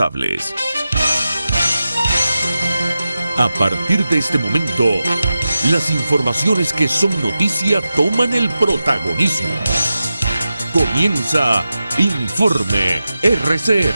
A partir de este momento, las informaciones que son noticia toman el protagonismo. Comienza Informe RCR.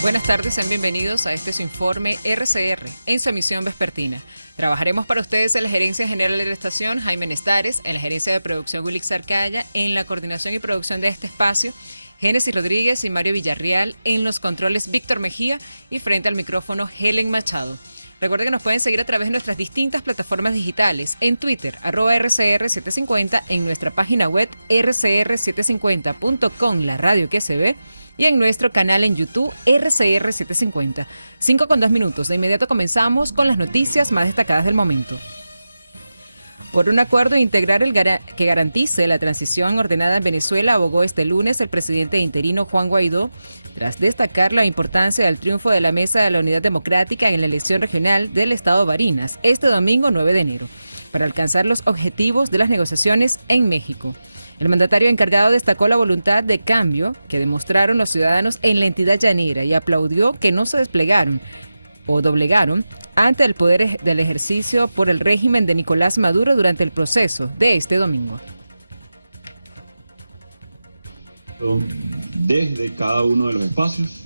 Buenas tardes, sean bienvenidos a este su Informe RCR en su emisión vespertina. Trabajaremos para ustedes en la Gerencia General de la Estación, Jaime Nestares, en la Gerencia de Producción, Wilix Arcaya, en la coordinación y producción de este espacio, Génesis Rodríguez y Mario Villarreal, en los controles Víctor Mejía y frente al micrófono Helen Machado. Recuerden que nos pueden seguir a través de nuestras distintas plataformas digitales, en Twitter, @RCR750, en nuestra página web rcr750.com, la radio que se ve, y en nuestro canal en YouTube, RCR750. 5:02. De inmediato comenzamos con las noticias más destacadas del momento. Por un acuerdo integral que garantice la transición ordenada en Venezuela, abogó este lunes el presidente interino Juan Guaidó, tras destacar la importancia del triunfo de la Mesa de la Unidad Democrática en la elección regional del estado Barinas, este domingo 9 de enero, para alcanzar los objetivos de las negociaciones en México. El mandatario encargado destacó la voluntad de cambio que demostraron los ciudadanos en la entidad llanera y aplaudió que no se doblegaron ante el poder del ejercicio por el régimen de Nicolás Maduro durante el proceso de este domingo. Desde cada uno de los espacios,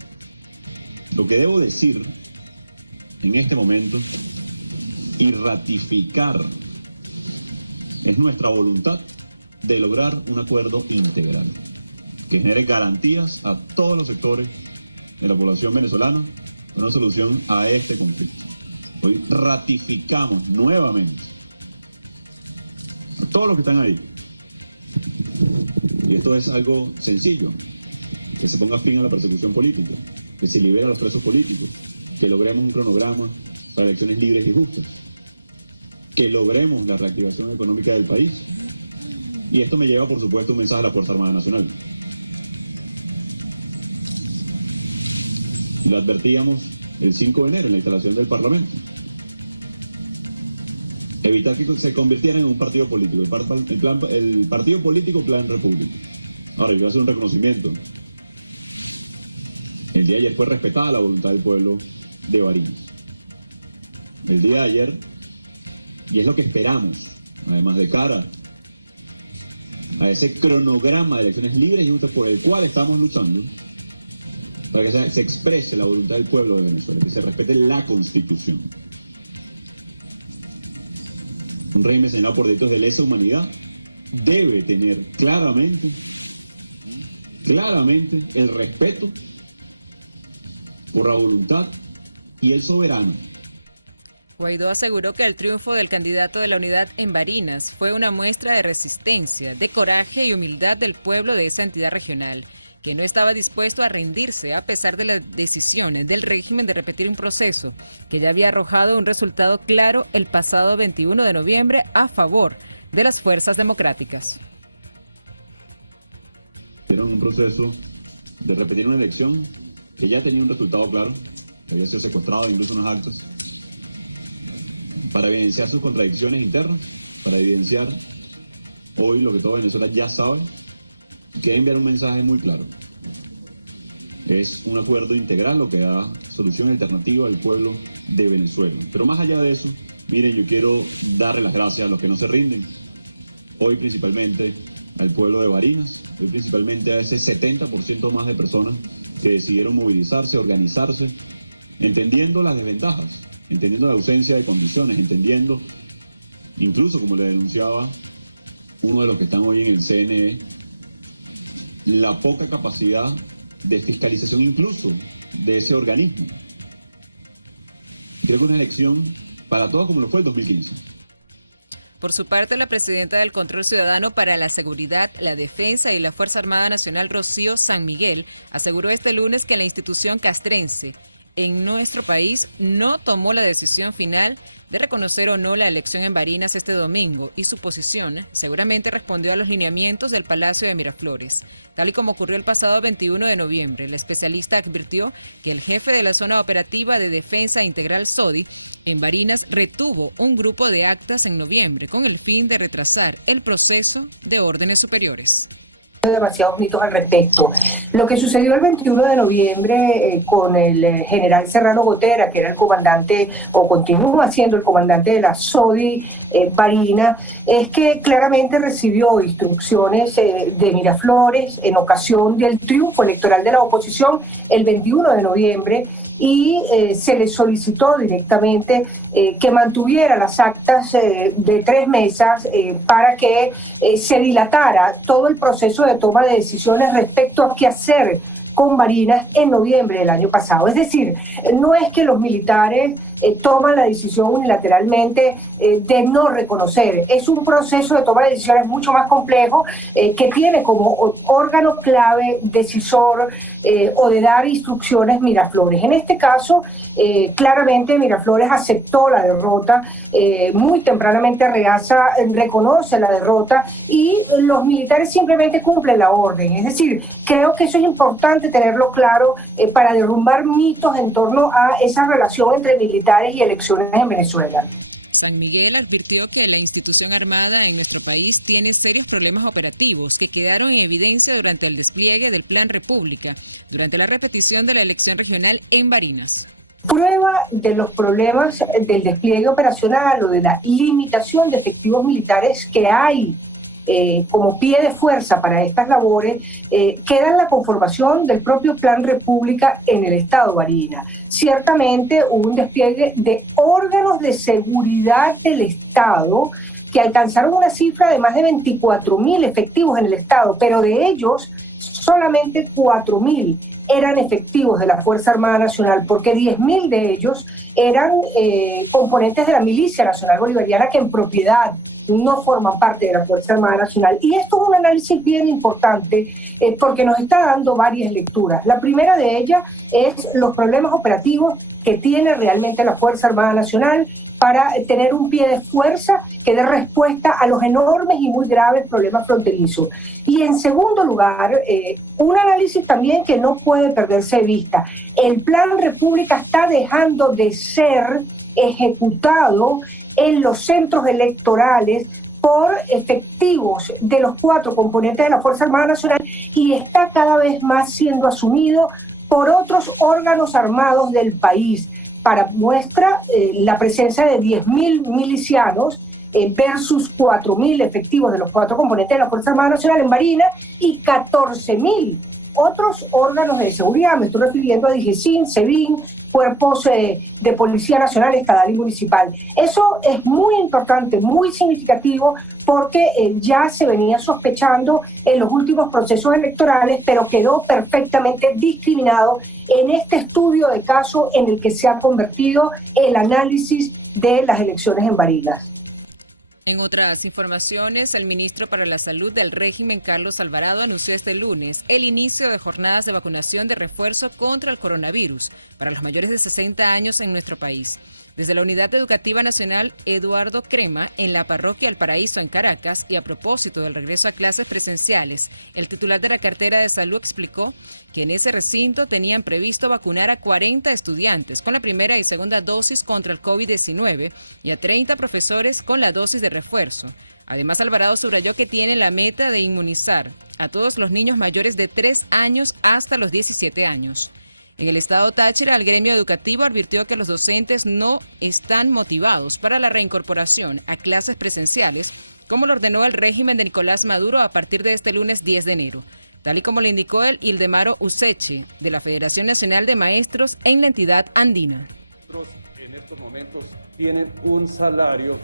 lo que debo decir en este momento y ratificar es nuestra voluntad de lograr un acuerdo integral que genere garantías a todos los sectores de la población venezolana para una solución a este conflicto. Hoy ratificamos nuevamente a todos los que están ahí. Y esto es algo sencillo: que se ponga fin a la persecución política, que se libere a los presos políticos, que logremos un cronograma para elecciones libres y justas, que logremos la reactivación económica del país. Y esto me lleva, por supuesto, un mensaje a la Fuerza Armada Nacional. Y lo advertíamos el 5 de enero en la instalación del Parlamento. Evitar que se convirtiera en un partido político, el partido político Plan República. Ahora, yo voy a hacer un reconocimiento. El día de ayer fue respetada la voluntad del pueblo de Barinas. El día de ayer, y es lo que esperamos, además de cara a ese cronograma de elecciones libres y justas por el cual estamos luchando, para que se exprese la voluntad del pueblo de Venezuela, que se respete la Constitución. Un régimen señalado por delitos de lesa humanidad debe tener claramente el respeto por la voluntad y el soberano. Guaidó aseguró que el triunfo del candidato de la unidad en Barinas fue una muestra de resistencia, de coraje y humildad del pueblo de esa entidad regional, que no estaba dispuesto a rendirse a pesar de las decisiones del régimen de repetir un proceso que ya había arrojado un resultado claro el pasado 21 de noviembre a favor de las fuerzas democráticas. Era un proceso de repetir una elección que ya tenía un resultado claro, que había sido secuestrado incluso unas actas, para evidenciar sus contradicciones internas, para evidenciar hoy lo que todo Venezuela ya sabe, que enviar un mensaje muy claro. Es un acuerdo integral lo que da solución alternativa al pueblo de Venezuela. Pero más allá de eso, miren, yo quiero darle las gracias a los que no se rinden. Hoy principalmente al pueblo de Barinas, hoy principalmente a ese 70% más de personas que decidieron movilizarse, organizarse, entendiendo las desventajas, entendiendo la ausencia de condiciones, entendiendo, incluso como le denunciaba uno de los que están hoy en el CNE, la poca capacidad de fiscalización incluso de ese organismo. Creo que una elección para todos como lo fue el 2015. Por su parte, la presidenta del Control Ciudadano para la Seguridad, la Defensa y la Fuerza Armada Nacional, Rocío San Miguel, aseguró este lunes que la institución castrense en nuestro país no tomó la decisión final de reconocer o no la elección en Barinas este domingo y su posición seguramente respondió a los lineamientos del Palacio de Miraflores. Tal y como ocurrió el pasado 21 de noviembre, la especialista advirtió que el jefe de la Zona Operativa de Defensa Integral SODI en Barinas retuvo un grupo de actas en noviembre con el fin de retrasar el proceso de órdenes superiores. demasiados mitos al respecto. Lo que sucedió el 21 de noviembre con el general Serrano Gotera, que era el comandante, o continúa siendo el comandante de la SODI Barinas, es que claramente recibió instrucciones de Miraflores en ocasión del triunfo electoral de la oposición el 21 de noviembre, y se le solicitó directamente que mantuviera las actas de 3 mesas para que se dilatara todo el proceso de toma de decisiones respecto a qué hacer con Barinas en noviembre del año pasado. Es decir, no es que los militares toman la decisión unilateralmente de no reconocer. Es un proceso de toma de decisiones mucho más complejo que tiene como órgano clave, decisor o de dar instrucciones Miraflores. En este caso, claramente Miraflores aceptó la derrota, muy tempranamente Arreaza reconoce la derrota y los militares simplemente cumplen la orden. Es decir, creo que eso es importante tenerlo claro para derrumbar mitos en torno a esa relación entre militares y elecciones en Venezuela. San Miguel advirtió que la institución armada en nuestro país tiene serios problemas operativos que quedaron en evidencia durante el despliegue del Plan República, durante la repetición de la elección regional en Barinas. Prueba de los problemas del despliegue operacional o de la limitación de efectivos militares que hay como pie de fuerza para estas labores, queda en la conformación del propio Plan República en el estado Barinas. Ciertamente hubo un despliegue de órganos de seguridad del estado que alcanzaron una cifra de más de 24.000 efectivos en el estado, pero de ellos solamente 4.000 eran efectivos de la Fuerza Armada Nacional, porque 10.000 de ellos eran componentes de la Milicia Nacional Bolivariana que en propiedad no forman parte de la Fuerza Armada Nacional. Y esto es un análisis bien importante porque nos está dando varias lecturas. La primera de ellas es los problemas operativos que tiene realmente la Fuerza Armada Nacional para tener un pie de fuerza que dé respuesta a los enormes y muy graves problemas fronterizos. Y en segundo lugar, un análisis también que no puede perderse de vista. El Plan República está dejando de ser ejecutado en los centros electorales por efectivos de los 4 componentes de la Fuerza Armada Nacional y está cada vez más siendo asumido por otros órganos armados del país. Para muestra, la presencia de 10.000 milicianos versus 4.000 efectivos de los 4 componentes de la Fuerza Armada Nacional en Barinas y 14.000 otros órganos de seguridad. Me estoy refiriendo a DIGESIN, SEBIN, cuerpos de Policía Nacional, Estatal y Municipal. Eso es muy importante, muy significativo, porque ya se venía sospechando en los últimos procesos electorales, pero quedó perfectamente discriminado en este estudio de caso en el que se ha convertido el análisis de las elecciones en Barinas. En otras informaciones, el ministro para la Salud del régimen, Carlos Alvarado, anunció este lunes el inicio de jornadas de vacunación de refuerzo contra el coronavirus para los mayores de 60 años en nuestro país. Desde la Unidad Educativa Nacional Eduardo Crema, en la parroquia El Paraíso en Caracas, y a propósito del regreso a clases presenciales, el titular de la cartera de salud explicó que en ese recinto tenían previsto vacunar a 40 estudiantes con la primera y segunda dosis contra el COVID-19 y a 30 profesores con la dosis de refuerzo. Además, Alvarado subrayó que tiene la meta de inmunizar a todos los niños mayores de 3 años hasta los 17 años. En el estado Táchira, el gremio educativo advirtió que los docentes no están motivados para la reincorporación a clases presenciales, como lo ordenó el régimen de Nicolás Maduro a partir de este lunes 10 de enero, tal y como lo indicó el Ildemaro Useche, de la Federación Nacional de Maestros en la entidad andina. En estos momentos tienen un salario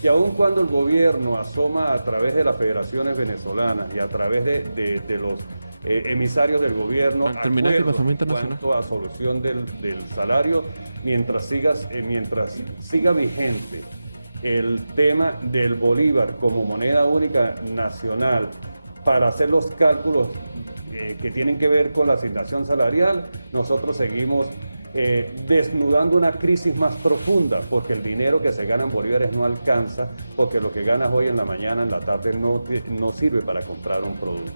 que aun cuando el gobierno asoma a través de las federaciones venezolanas y a través de los emisarios del gobierno acuerdos en cuanto a solución del salario, mientras siga vigente el tema del bolívar como moneda única nacional para hacer los cálculos que tienen que ver con la asignación salarial, nosotros seguimos desnudando una crisis más profunda, porque el dinero que se gana en bolívares no alcanza, porque lo que ganas hoy en la mañana, en la tarde, no sirve para comprar un producto.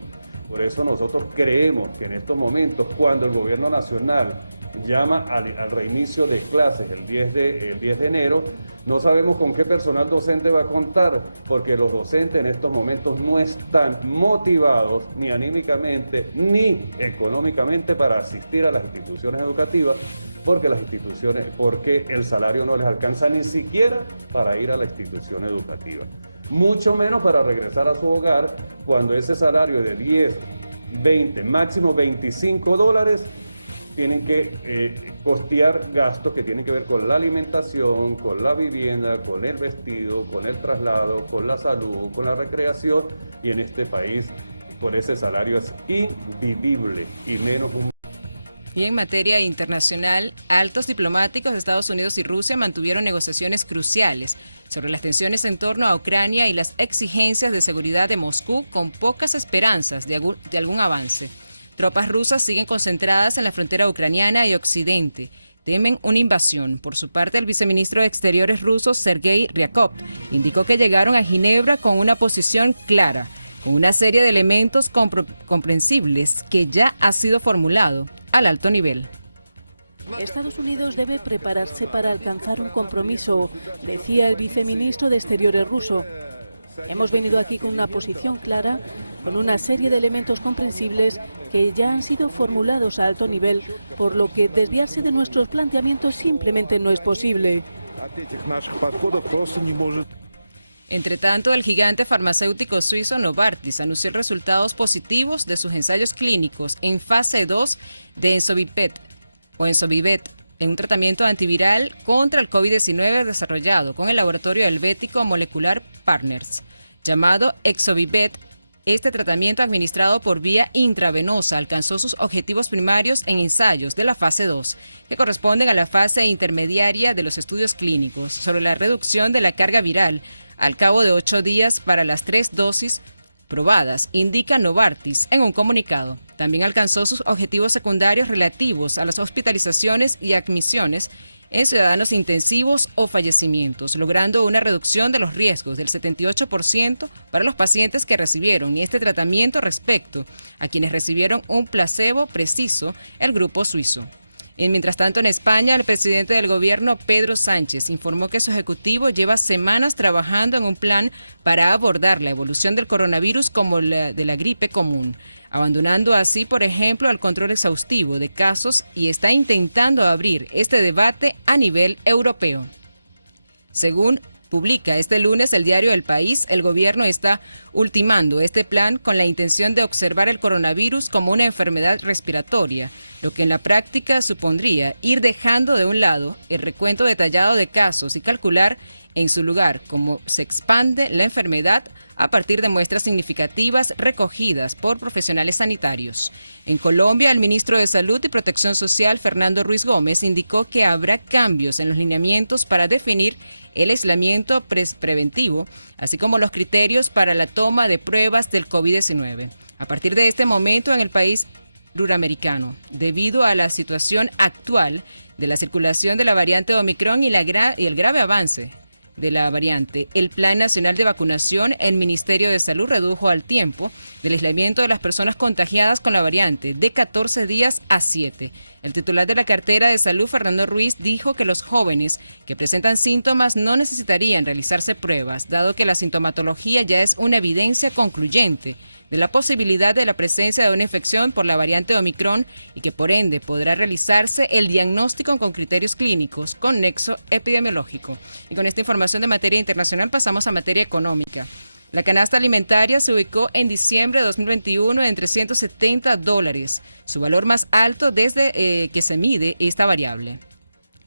Por eso nosotros creemos que en estos momentos, cuando el gobierno nacional llama al reinicio de clases el 10 de enero, no sabemos con qué personal docente va a contar, porque los docentes en estos momentos no están motivados ni anímicamente ni económicamente para asistir a las instituciones educativas, porque el salario no les alcanza ni siquiera para ir a la institución educativa, mucho menos para regresar a su hogar cuando ese salario de 10, 20, máximo $25 tienen que costear gastos que tienen que ver con la alimentación, con la vivienda, con el vestido, con el traslado, con la salud, con la recreación, y en este país con ese salario es invivible, y menos un... Y en materia internacional, altos diplomáticos de Estados Unidos y Rusia mantuvieron negociaciones cruciales sobre las tensiones en torno a Ucrania y las exigencias de seguridad de Moscú, con pocas esperanzas de algún avance. Tropas rusas siguen concentradas en la frontera ucraniana y Occidente. Temen una invasión. Por su parte, el viceministro de Exteriores ruso, Sergei Ryabkov, indicó que llegaron a Ginebra con una posición clara, con una serie de elementos comprensibles que ya ha sido formulado al alto nivel. Estados Unidos debe prepararse para alcanzar un compromiso, decía el viceministro de Exteriores ruso. Hemos venido aquí con una posición clara, con una serie de elementos comprensibles que ya han sido formulados a alto nivel, por lo que desviarse de nuestros planteamientos simplemente no es posible. Entre tanto, el gigante farmacéutico suizo Novartis anunció resultados positivos de sus ensayos clínicos en fase 2 de Ensovibep, en un tratamiento antiviral contra el COVID-19 desarrollado con el laboratorio helvético Molecular Partners, llamado Exovibep. Este tratamiento administrado por vía intravenosa alcanzó sus objetivos primarios en ensayos de la fase 2, que corresponden a la fase intermediaria de los estudios clínicos sobre la reducción de la carga viral al cabo de 8 días para las 3 dosis probadas, indica Novartis en un comunicado. También alcanzó sus objetivos secundarios relativos a las hospitalizaciones y admisiones en ciudadanos intensivos o fallecimientos, logrando una reducción de los riesgos del 78% para los pacientes que recibieron este tratamiento respecto a quienes recibieron un placebo preciso, el grupo suizo. Y mientras tanto, en España, el presidente del gobierno, Pedro Sánchez, informó que su ejecutivo lleva semanas trabajando en un plan para abordar la evolución del coronavirus como la de la gripe común, abandonando así, por ejemplo, el control exhaustivo de casos, y está intentando abrir este debate a nivel europeo. Según publica este lunes el diario El País, el gobierno está ultimando este plan con la intención de observar el coronavirus como una enfermedad respiratoria, lo que en la práctica supondría ir dejando de un lado el recuento detallado de casos y calcular en su lugar cómo se expande la enfermedad a partir de muestras significativas recogidas por profesionales sanitarios. En Colombia, el ministro de Salud y Protección Social, Fernando Ruiz Gómez, indicó que habrá cambios en los lineamientos para definir el aislamiento preventivo, así como los criterios para la toma de pruebas del COVID-19. A partir de este momento, en el país suramericano, debido a la situación actual de la circulación de la variante Omicron y el grave avance de la variante, el Plan Nacional de Vacunación, el Ministerio de Salud redujo al tiempo del aislamiento de las personas contagiadas con la variante de 14 días a 7. El titular de la cartera de Salud, Fernando Ruiz, dijo que los jóvenes que presentan síntomas no necesitarían realizarse pruebas, dado que la sintomatología ya es una evidencia concluyente de la posibilidad de la presencia de una infección por la variante Omicron y que por ende podrá realizarse el diagnóstico con criterios clínicos con nexo epidemiológico. Y con esta información de materia internacional pasamos a materia económica. La canasta alimentaria se ubicó en diciembre de 2021 en $370, su valor más alto desde que se mide esta variable.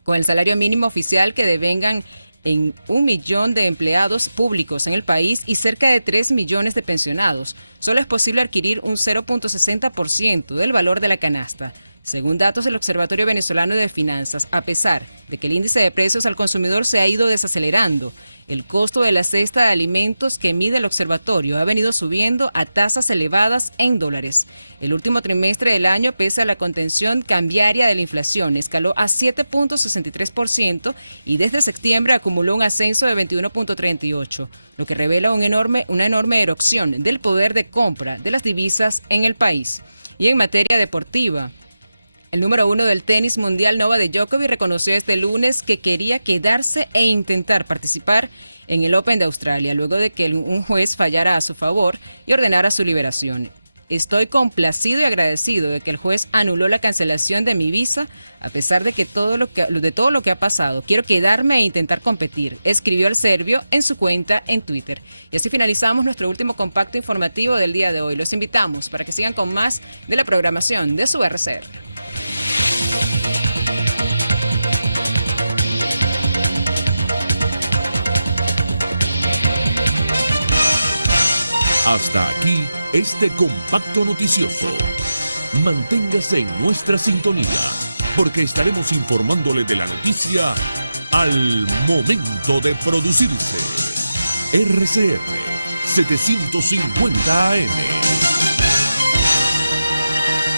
Con el salario mínimo oficial que devengan en 1 millón de empleados públicos en el país y cerca de 3 millones de pensionados, solo es posible adquirir un 0.60% del valor de la canasta. Según datos del Observatorio Venezolano de Finanzas, a pesar de que el índice de precios al consumidor se ha ido desacelerando, el costo de la cesta de alimentos que mide el observatorio ha venido subiendo a tasas elevadas en dólares. El último trimestre del año, pese a la contención cambiaria de la inflación, escaló a 7.63% y desde septiembre acumuló un ascenso de 21.38%, lo que revela una enorme erosión del poder de compra de las divisas en el país. Y en materia deportiva, El número 1 del tenis mundial, Novak Djokovic, reconoció este lunes que quería quedarse e intentar participar en el Open de Australia, luego de que un juez fallara a su favor y ordenara su liberación. Estoy complacido y agradecido de que el juez anuló la cancelación de mi visa, a pesar de todo lo que ha pasado. Quiero quedarme e intentar competir, escribió el serbio en su cuenta en Twitter. Y así finalizamos nuestro último compacto informativo del día de hoy. Los invitamos para que sigan con más de la programación de su RCR. Hasta aquí este compacto noticioso. Manténgase en nuestra sintonía, porque estaremos informándole de la noticia al momento de producirse. RCR 750 AM.